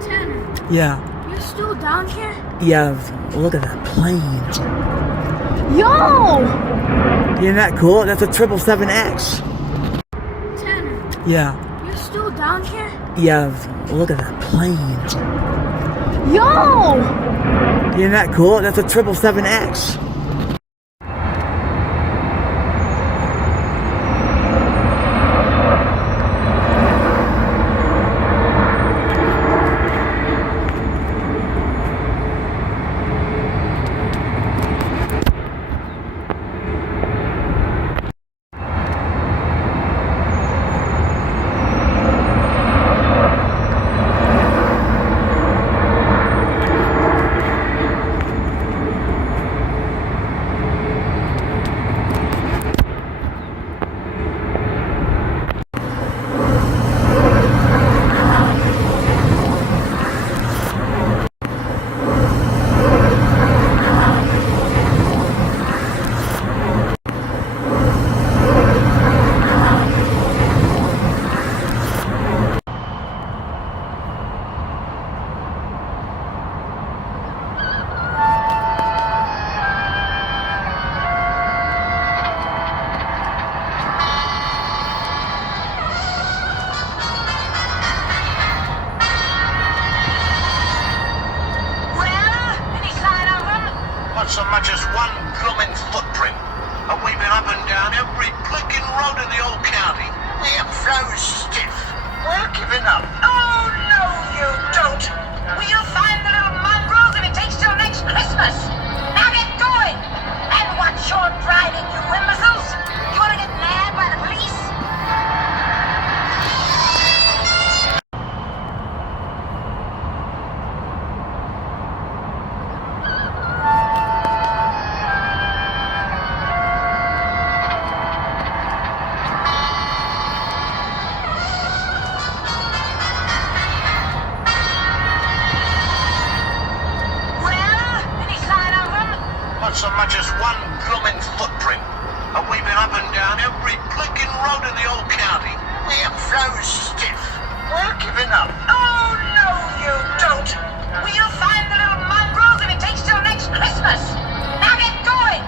Tanner, Yeah. you're still down here? Yeah, look at that plane. Yo! Isn't that cool? That's a 777X. Tanner, Yeah. you're still down here? Yeah, look at that plane. Yo! Isn't that cool? That's a 777X. Not so much as one blooming footprint. And we've been up and down every blinking road in the old county. We're froze stiff. We're giving up. Oh, no, you don't. We'll find the little mongrels if it takes till next Christmas. Now get going. And watch your driving, you imbeciles. You want to get nabbed by the police? Not so much as one blooming footprint. And we've been up and down every blinking road in the old county. We're froze stiff. We're giving up. Oh, no, you don't. We'll find the little mongrels if it takes till next Christmas. Now get going.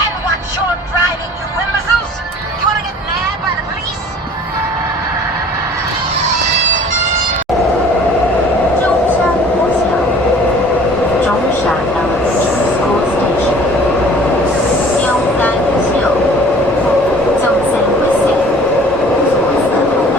And watch your driving, you imbeciles. You want to get nabbed by the police? 中山国小，中山的 School Station， 中山小，中山国小，左侧通道。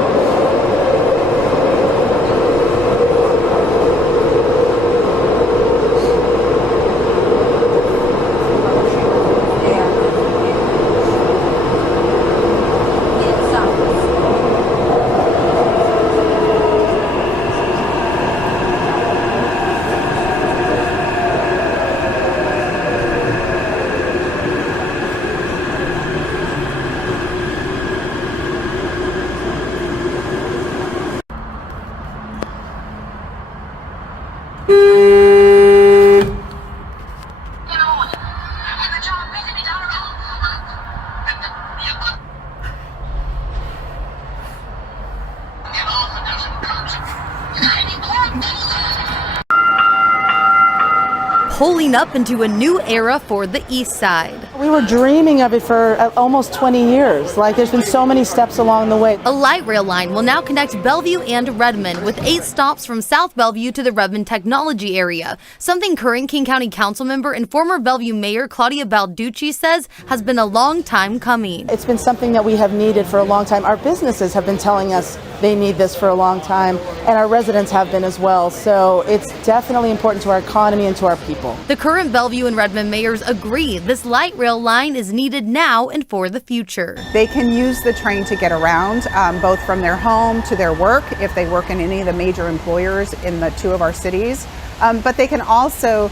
Pulling up into a new era for the East Side. We were dreaming of it for almost 20 years. Like, there's been so many steps along the way. A light rail line will now connect Bellevue and Redmond with 8 stops from South Bellevue to the Redmond Technology area, something current King County Council member and former Bellevue Mayor Claudia Balducci says has been a long time coming. It's been something that we have needed for a long time. Our businesses have been telling us they need this for a long time, and our residents have been as well. So it's definitely important to our economy and to our people. The current Bellevue and Redmond mayors agree this light rail line is needed now and for the future. They can use the train to get around, both from their home to their work, if they work in any of the major employers in the 2 of our cities. But they can also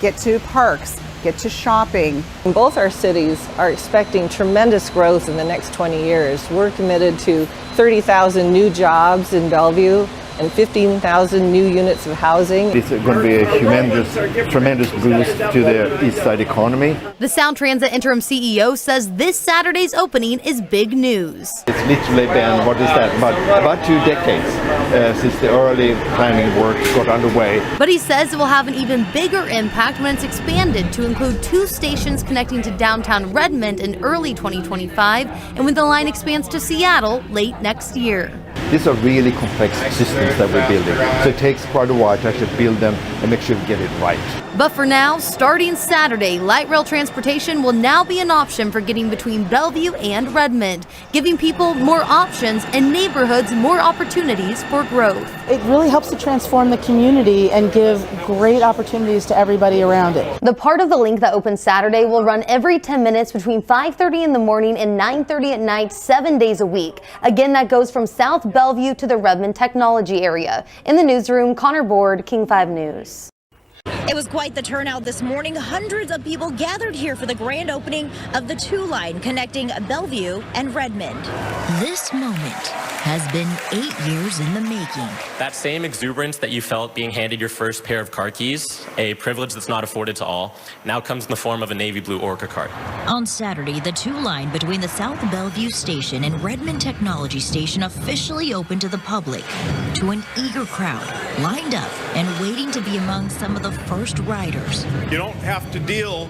get to parks, get to shopping. Both our cities are expecting tremendous growth in the next 20 years. We're committed to 30,000 new jobs in Bellevue and 15,000 new units of housing. This is going to be a tremendous boost to the East Side economy. The Sound Transit interim CEO says this Saturday's opening is big news. It's literally been, what is that, about 2 decades since the early planning work got underway. But he says it will have an even bigger impact when it's expanded to include 2 stations connecting to downtown Redmond in early 2025 and when the line expands to Seattle late next year. These are really complex systems that we're building, so it takes quite a while to actually build them and make sure we get it right. But for now, starting Saturday, light rail transportation will now be an option for getting between Bellevue and Redmond, giving people more options and neighborhoods more opportunities for growth. It really helps to transform the community and give great opportunities to everybody around it. The part of the link that opens Saturday will run every 10 minutes between 5:30 in the morning and 9:30 at night, 7 days a week. Again, that goes from South Bellevue to the Redmond Technology area. In the newsroom, Connor Board, King 5 News. It was quite the turnout this morning. Hundreds of people gathered here for the grand opening of the 2 line connecting Bellevue and Redmond. This moment has been 8 years in the making. That same exuberance that you felt being handed your first pair of car keys, a privilege that's not afforded to all, now comes in the form of a navy blue Orca card. On Saturday, the 2 line between the South Bellevue Station and Redmond Technology Station officially opened to the public, to an eager crowd lined up and waiting to be among some of the first riders. You don't have to deal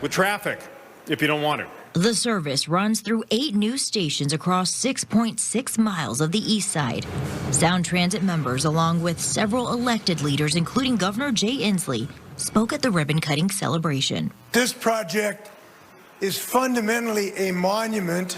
with traffic if you don't want to. The service runs through 8 new stations across 6.6 miles of the east side. Sound Transit members, along with several elected leaders, including Governor Jay Inslee, spoke at the ribbon-cutting celebration. This project is fundamentally a monument.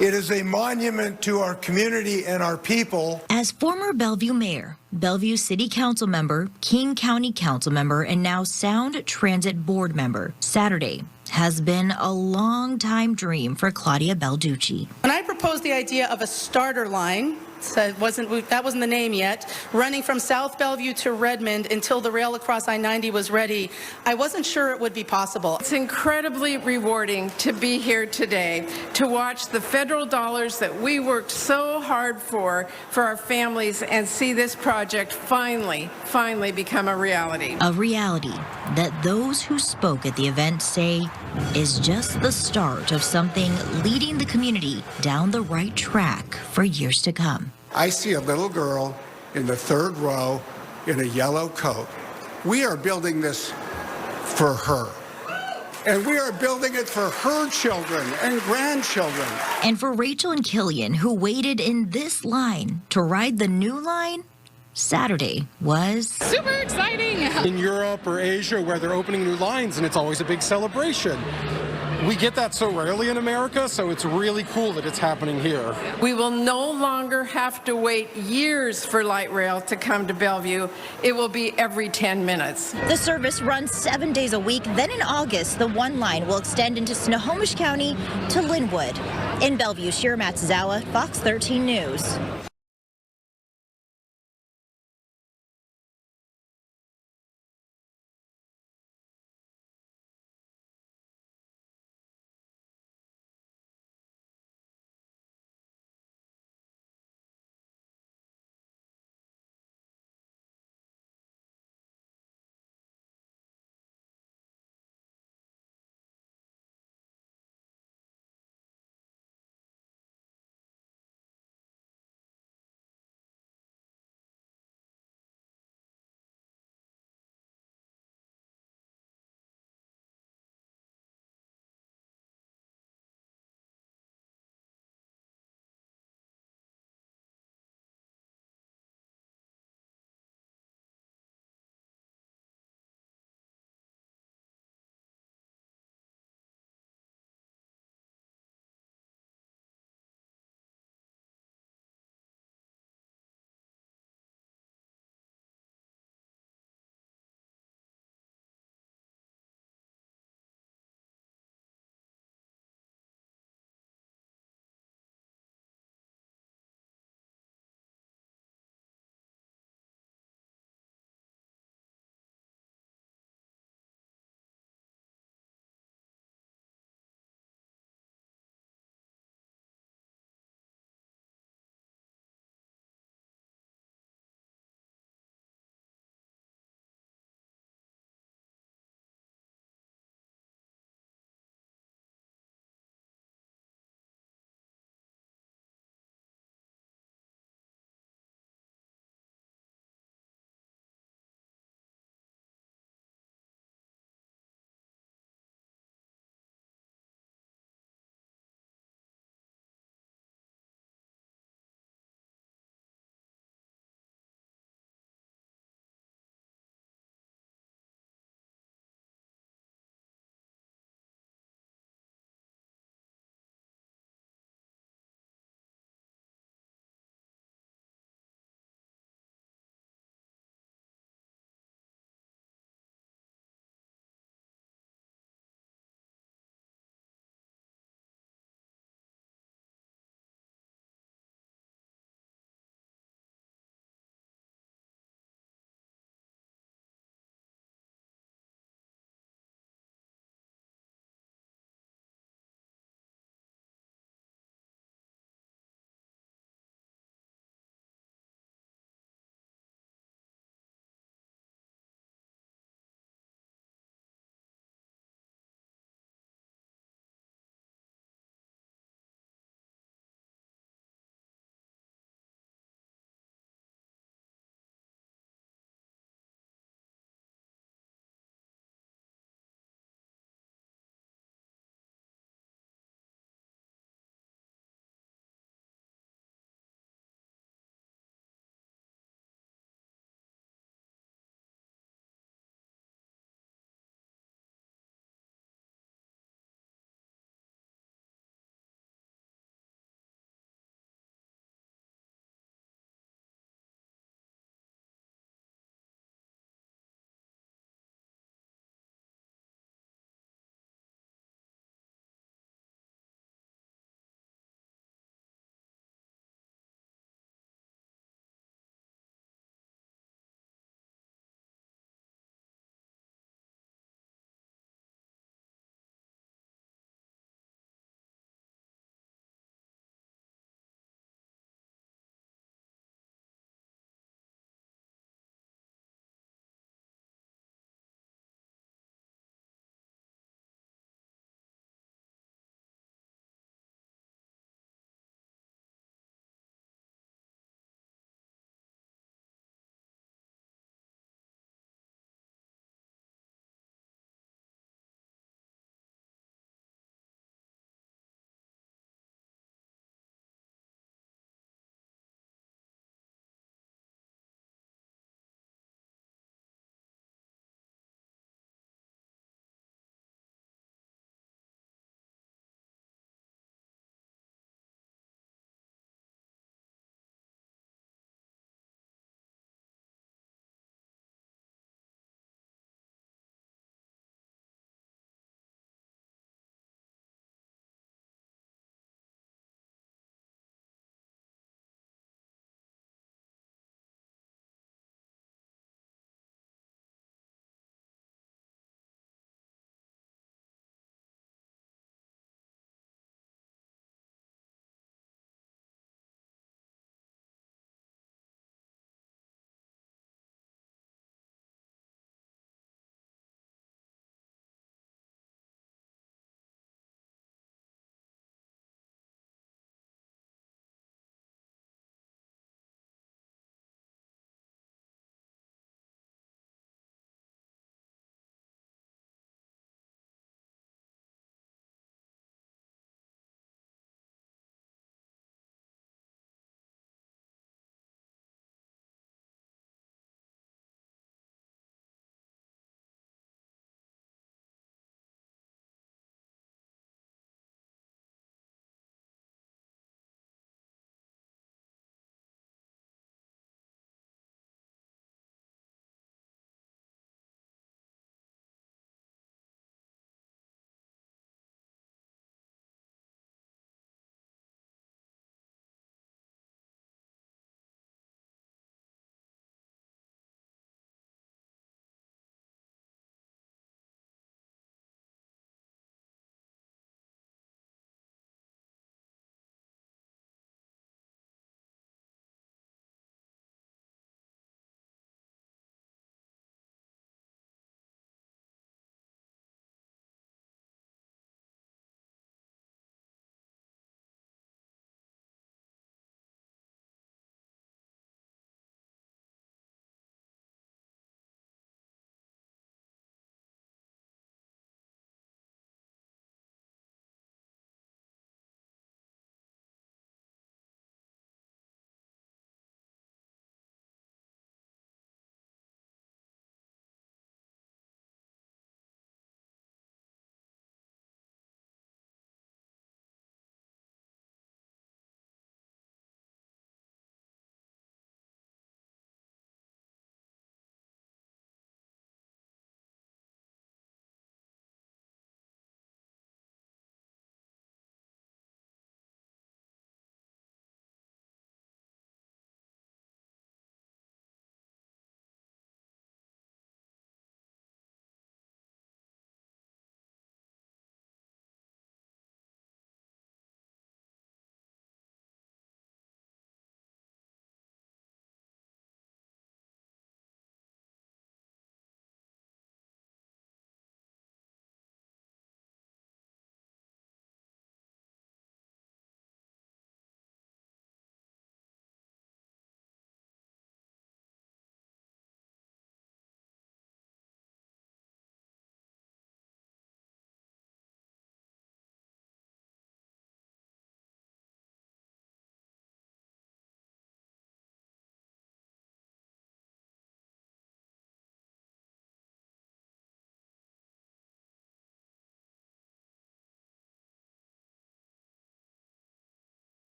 It is a monument to our community and our people. As former Bellevue mayor, Bellevue City Council member, King County Council member, and now Sound Transit Board member, Saturday has been a long-time dream for Claudia Balducci. When I proposed the idea of a starter line, so that wasn't the name yet, running from South Bellevue to Redmond until the rail across I-90 was ready, I wasn't sure it would be possible. It's incredibly rewarding to be here today, to watch the federal dollars that we worked so hard for our families, and see this project finally become a reality. A reality that those who spoke at the event say is just the start of something leading the community down the right track for years to come. I see a little girl in the 3rd row in a yellow coat. We are building this for her. And we are building it for her children and grandchildren. And for Rachel and Killian, who waited in this line to ride the new line, Saturday was super exciting. In Europe or Asia, where they're opening new lines, and it's always a big celebration. We get that so rarely in America, so it's really cool that it's happening here. We will no longer have to wait years for light rail to come to Bellevue. It will be every 10 minutes. The service runs 7 days a week. Then in August, the 1 line will extend into Snohomish County to Linwood. In Bellevue, Shira Matsuzawa, Fox 13 News.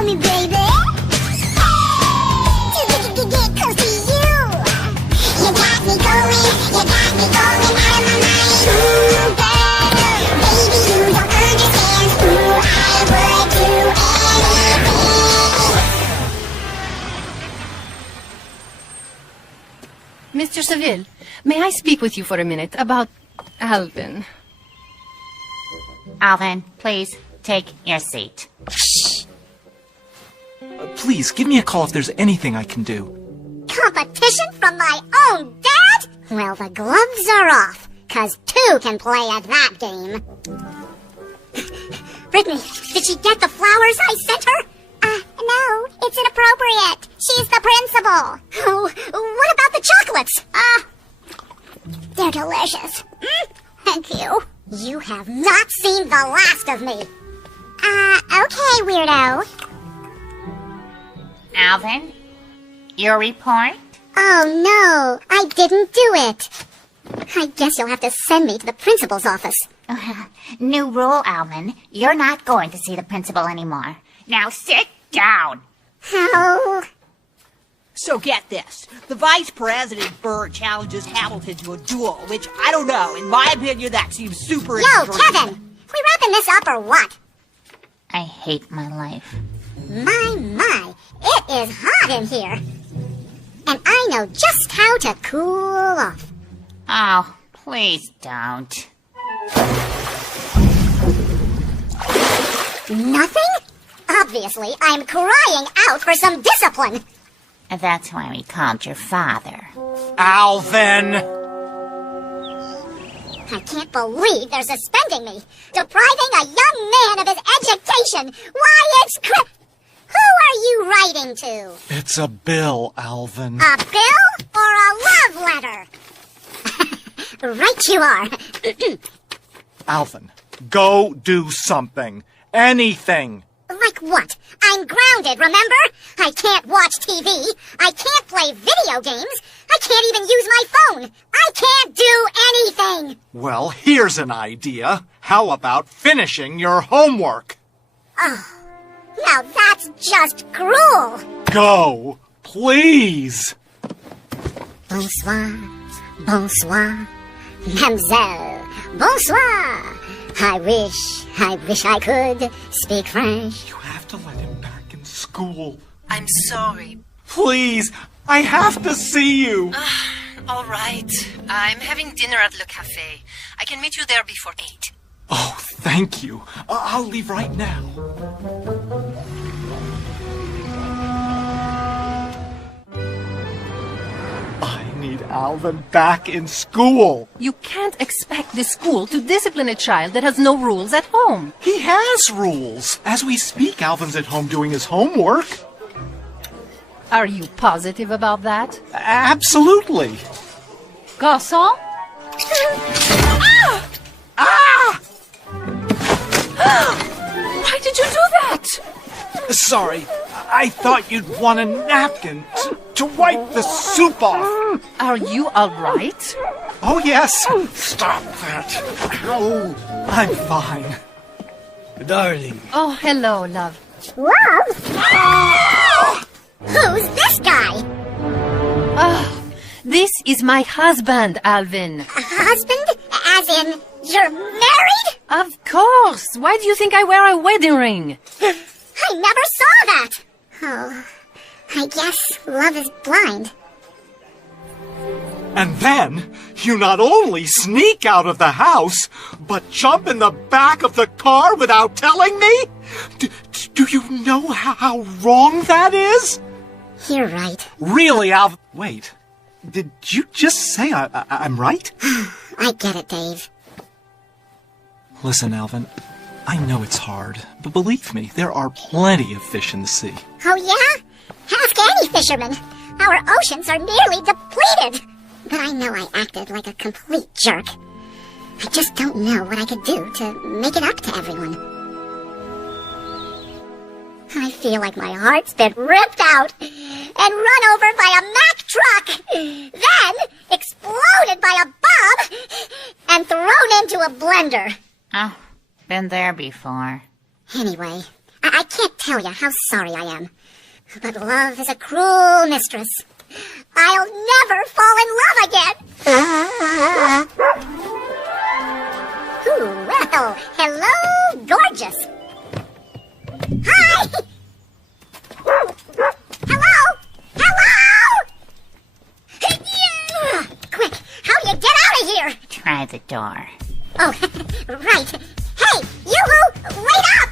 Tell me, baby. To get close to you. You got me going out of my mind. Ooh, baby, you don't understand. Ooh, I would do anything. Mr. Seville, may I speak with you for a minute about Alvin? Alvin, please take your seat. Please, give me a call if there's anything I can do. Competition from my own dad? Well, the gloves are off, 'cause two can play at that game. Brittany, did she get the flowers I sent her? No, it's inappropriate. She's the principal. Oh, what about the chocolates? They're delicious. Thank you. You have not seen the last of me. Okay, weirdo. Alvin, your report? Oh, no, I didn't do it. I guess you'll have to send me to the principal's office. New rule, Alvin. You're not going to see the principal anymore. Now sit down. How? So get this. The Vice President Burr challenges Hamilton to a duel, which, I don't know, in my opinion, that seems super Yo, extreme. Kevin! We wrapping this up or what? I hate my life. My, it is hot in here. And I know just how to cool off. Oh, please don't. Nothing? Obviously, I'm crying out for some discipline. That's why we called your father. Alvin! I can't believe they're suspending me, depriving a young man of his education. Why, it's Who are you writing to? It's a bill, Alvin. A bill or a love letter? Right you are. Alvin, go do something. Anything. Like what? I'm grounded, remember? I can't watch TV. I can't play video games. I can't even use my phone. I can't do anything. Well, here's an idea. How about finishing your homework? Oh, now that's just cruel. Go, please. Bonsoir, bonsoir, mademoiselle, bonsoir. I wish I could speak French. You have to let him back in school. I'm sorry. Please, I have to see you. All right. I'm having dinner at Le Café. I can meet you there before 8. Oh, thank you. I'll leave right now. I need Alvin back in school. You can't expect the school to discipline a child that has no rules at home. He has rules. As we speak, Alvin's at home doing his homework. Are you positive about that? Absolutely. Garçon? Ah! Why did you do that? Sorry, I thought you'd want a napkin to wipe the soup off. Are you all right? Oh, yes. Stop that. Oh, I'm fine. Darling. Oh, hello, love. Love? Who's this guy? Oh, this is my husband, Alvin. Husband? As in, you're married? Of course. Why do you think I wear a wedding ring? I never saw that. Oh, I guess love is blind. And then, you not only sneak out of the house, but jump in the back of the car without telling me? Do you know how wrong that is? You're right. Really, Alvin? Wait, did you just say I'm right? I get it, Dave. Listen, Alvin, I know it's hard, but believe me, there are plenty of fish in the sea. Oh, yeah? Ask any fisherman. Our oceans are nearly depleted. But I know I acted like a complete jerk. I just don't know what I could do to make it up to everyone. I feel like my heart's been ripped out and run over by a Mack truck, then exploded by a bomb and thrown into a blender. Oh, been there before. Anyway, I can't tell you how sorry I am. But love is a cruel mistress. I'll never fall in love again. Ooh, well, hello, gorgeous. Hi! Hello? Hello? Quick, how do you get out of here? Try the door. Oh, right. Hey, yoo-hoo, wait up!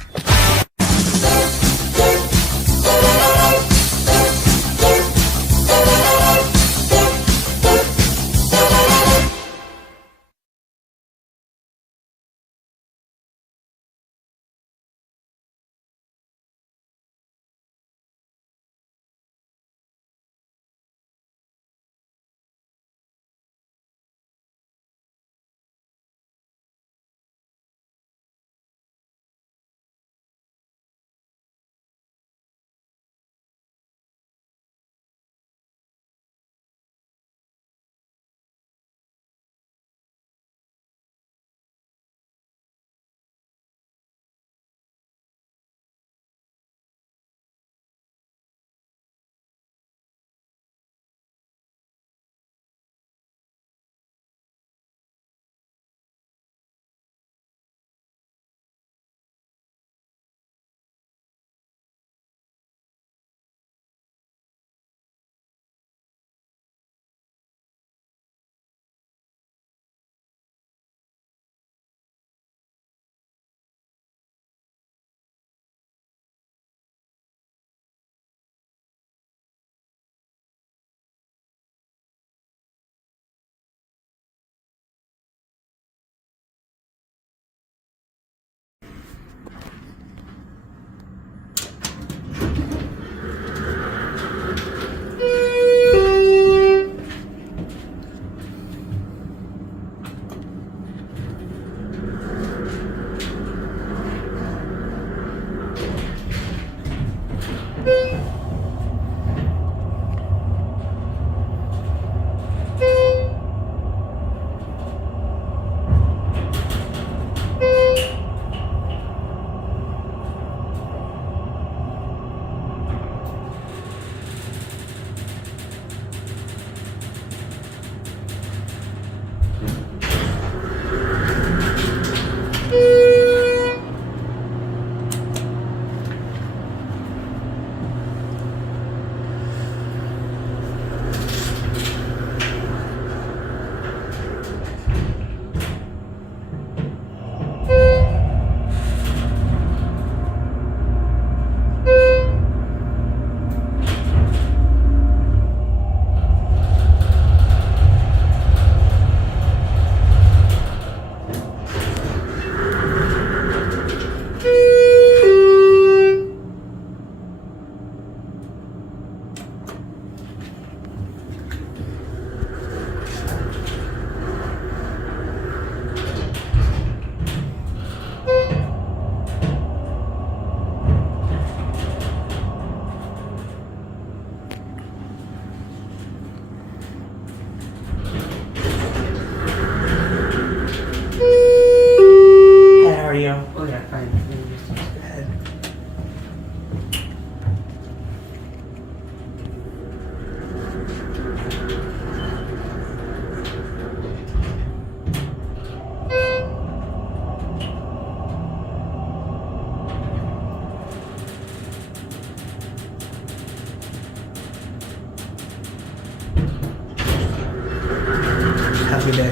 Have a good day.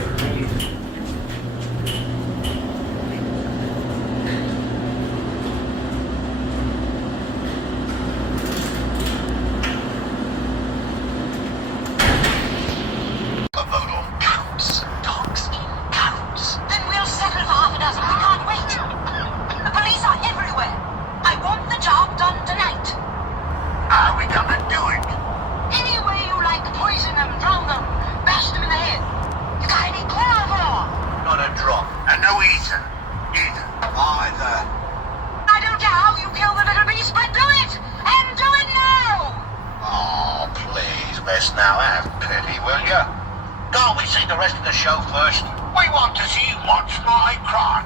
Now have pity, will you? Can't we see the rest of the show first? We want to see What's My Crime.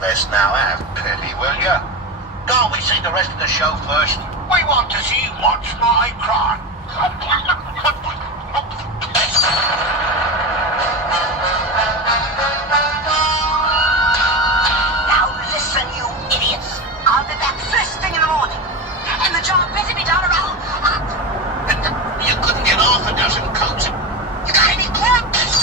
best now. Have pity, will you? Can't we see the rest of the show first? We want to see Watch My Cry. Now listen, you idiots. I'll be back first thing in the morning. And the job better be done around. You couldn't get half a dozen coats. You got any clubs?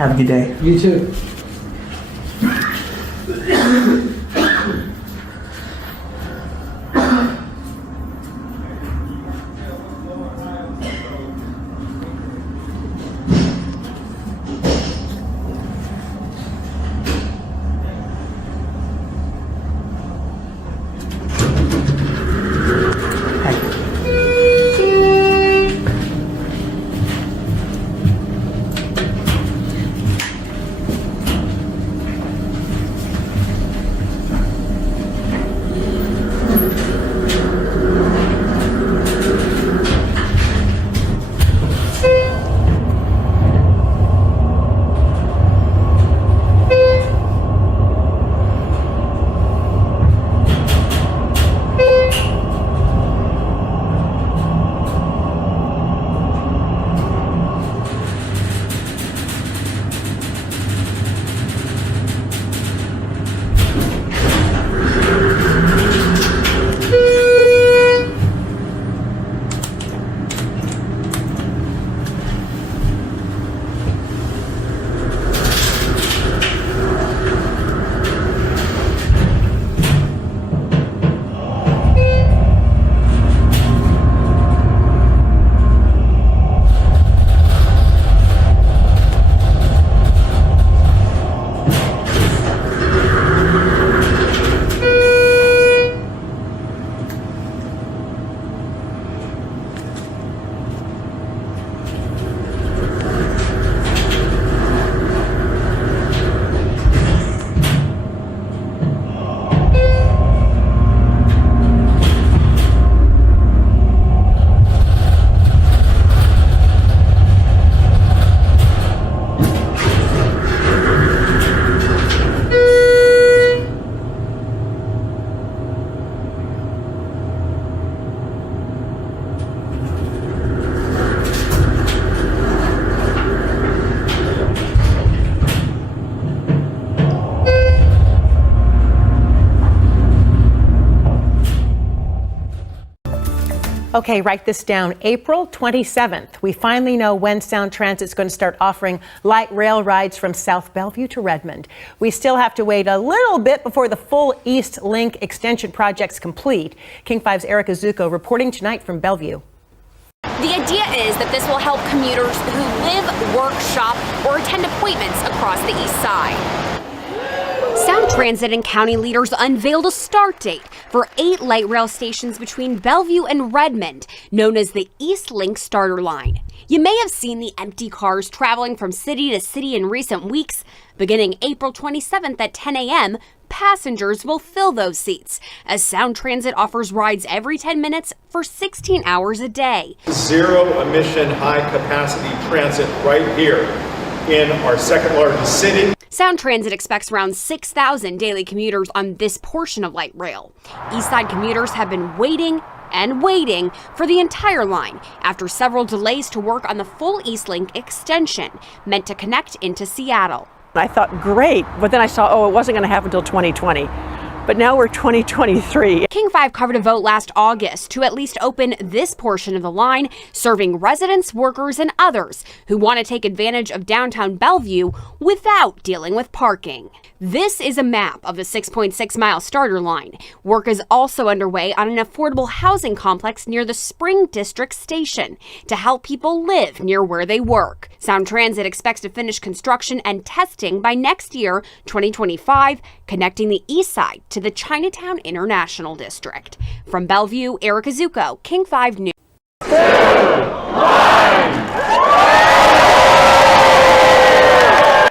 Have a good day. You too. Okay, write this down. April 27th. We finally know when Sound Transit's going to start offering light rail rides from South Bellevue to Redmond. We still have to wait a little bit before the full East Link extension project's complete. King 5's Erica Zucco reporting tonight from Bellevue. The idea is that this will help commuters who live, work, shop, or attend appointments across the East Side. Sound Transit and county leaders unveiled a start date for 8 light rail stations between Bellevue and Redmond, known as the East Link Starter Line. You may have seen the empty cars traveling from city to city in recent weeks. Beginning April 27th at 10 a.m., passengers will fill those seats, as Sound Transit offers rides every 10 minutes for 16 hours a day. Zero emission, high capacity transit right here in our second largest city. Sound Transit expects around 6,000 daily commuters on this portion of light rail. Eastside commuters have been waiting and waiting for the entire line after several delays to work on the full East Link extension, meant to connect into Seattle. I thought, great, but then I saw, it wasn't going to happen until 2020. But now we're 2023. King 5 covered a vote last August to at least open this portion of the line, serving residents, workers, and others who want to take advantage of downtown Bellevue without dealing with parking. This is a map of the 6.6-mile starter line. Work is also underway on an affordable housing complex near the Spring District Station to help people live near where they work. Sound Transit expects to finish construction and testing by next year, 2025, connecting the East Side to the Chinatown International District. From Bellevue, Erica Zucco, King 5 News.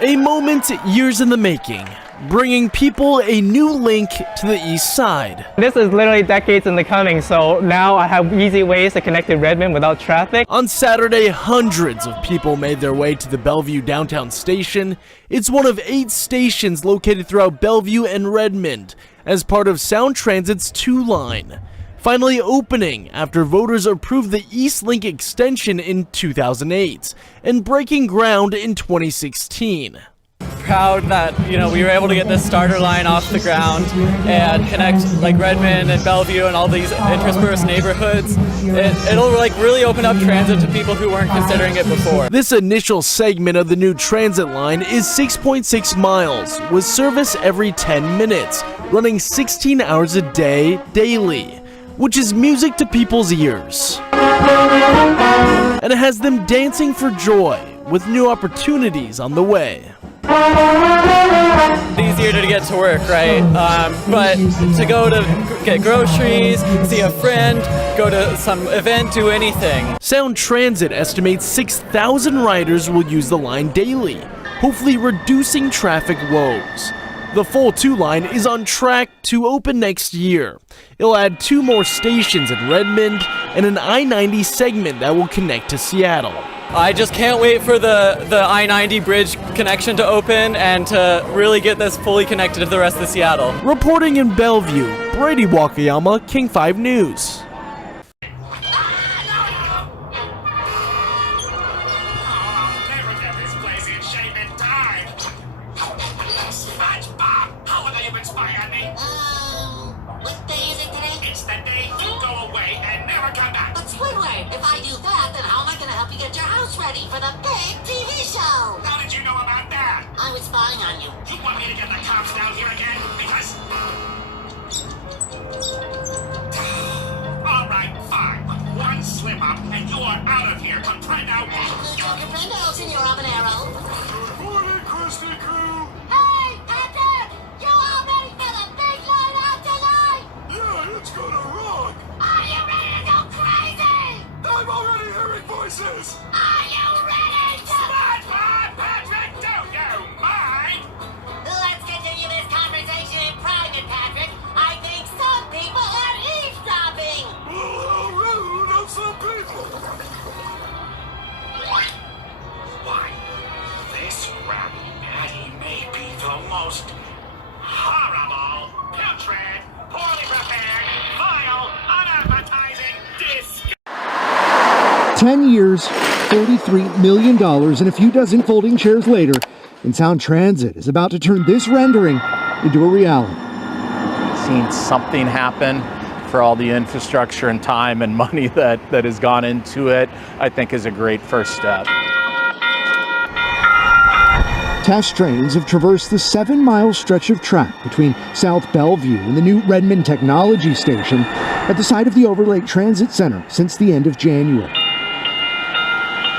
A moment years in the making, bringing people a new link to the East Side. This is literally decades in the coming, so now I have easy ways to connect to Redmond without traffic. On Saturday, hundreds of people made their way to the Bellevue downtown station. It's one of 8 stations located throughout Bellevue and Redmond as part of Sound Transit's 2-line. Finally opening after voters approved the East Link extension in 2008 and breaking ground in 2016. proud that, you know, we were able to get this starter line off the ground and connect like Redmond and Bellevue and all these interspersed neighborhoods. It'll like really open up transit to people who weren't considering it before. This initial segment of the new transit line is 6.6 miles with service every 10 minutes, running 16 hours a day daily, which is music to people's ears. And it has them dancing for joy with new opportunities on the way. It's easier to get to work, right? But to go to get groceries, see a friend, go to some event, do anything. Sound Transit estimates 6,000 riders will use the line daily, hopefully reducing traffic woes. The full 2 line is on track to open next year. It'll add 2 more stations in Redmond and an I-90 segment that will connect to Seattle. I just can't wait for the I-90 bridge connection to open and to really get this fully connected to the rest of Seattle. Reporting in Bellevue, Brady Wakayama, King 5 News. Ready for the big TV show! How did you know about that? I was spying on you. You want me to get the cops down here again? Because... All right, fine. One slip up and you are out of here. Comprendo? Comprendo, Senor Habanero. Good morning, Krusty Crew. Hey, Patrick! You all ready for the big night out tonight? Yeah, it's gonna rock. Are you ready to go crazy? I'm already hearing voices. Are you ready to... SpongeBob, Patrick, don't you mind? Let's continue this conversation in private, Patrick. I think some people are eavesdropping. How rude of some people. Why, this Krabby Patty may be the most horrible, putrid, poorly prepared, vile, unappetizing, disgusting. 10 years, $43 million, and a few dozen folding chairs later, and Sound Transit is about to turn this rendering into a reality. Seeing something happen for all the infrastructure and time and money that has gone into it, I think is a great first step. Test trains have traversed the 7-mile stretch of track between South Bellevue and the new Redmond Technology Station at the site of the Overlake Transit Center since the end of January.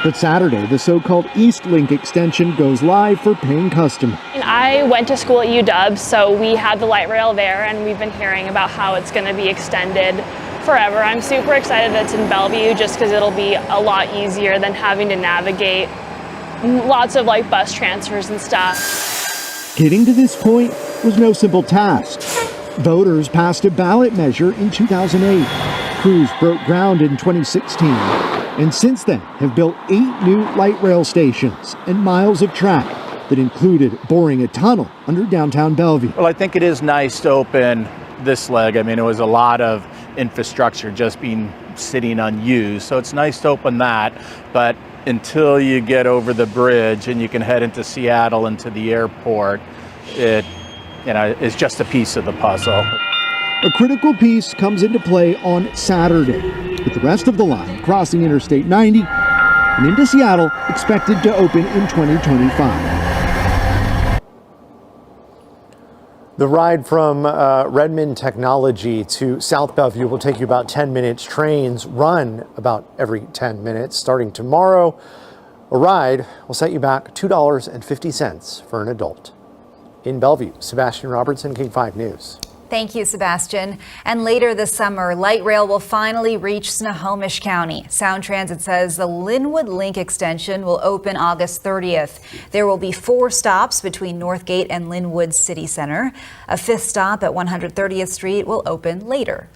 But Saturday, the so-called East Link extension goes live for paying customers. I went to school at UW, so we had the light rail there, and we've been hearing about how it's going to be extended forever. I'm super excited that it's in Bellevue just because it'll be a lot easier than having to navigate lots of like bus transfers and stuff. Getting to this point was no simple task. Voters passed a ballot measure in 2008. Crews broke ground in 2016. And since then have built 8 new light rail stations and miles of track that included boring a tunnel under downtown Bellevue. Well, I think it is nice to open this leg. I mean, it was a lot of infrastructure just sitting unused, so it's nice to open that. But until you get over the bridge and you can head into Seattle and to the airport, it is just a piece of the puzzle. A critical piece comes into play on Saturday, with the rest of the line crossing Interstate 90 and into Seattle, expected to open in 2025. The ride from Redmond Technology to South Bellevue will take you about 10 minutes. Trains run about every 10 minutes. Starting tomorrow, a ride will set you back $2.50 for an adult. In Bellevue, Sebastian Robertson, King 5 News. Thank you, Sebastian. And later this summer, light rail will finally reach Snohomish County. Sound Transit says the Linwood Link extension will open August 30th. There will be 4 stops between Northgate and Linwood City Center. A 5th stop at 130th Street will open later.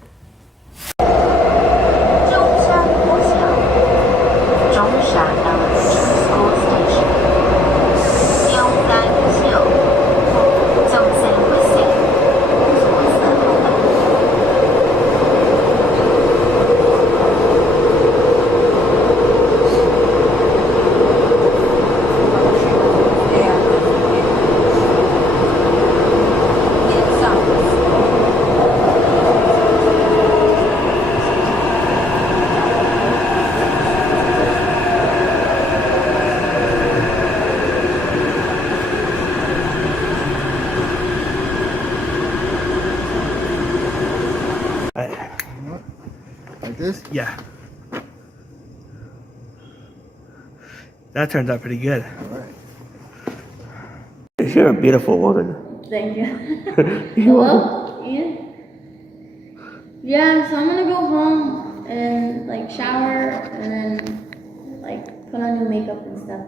this? Yeah. That turns out pretty good. You're a beautiful woman. Thank you. Hello, Ian? Yeah, so I'm gonna go home and like shower and then like put on new makeup and stuff.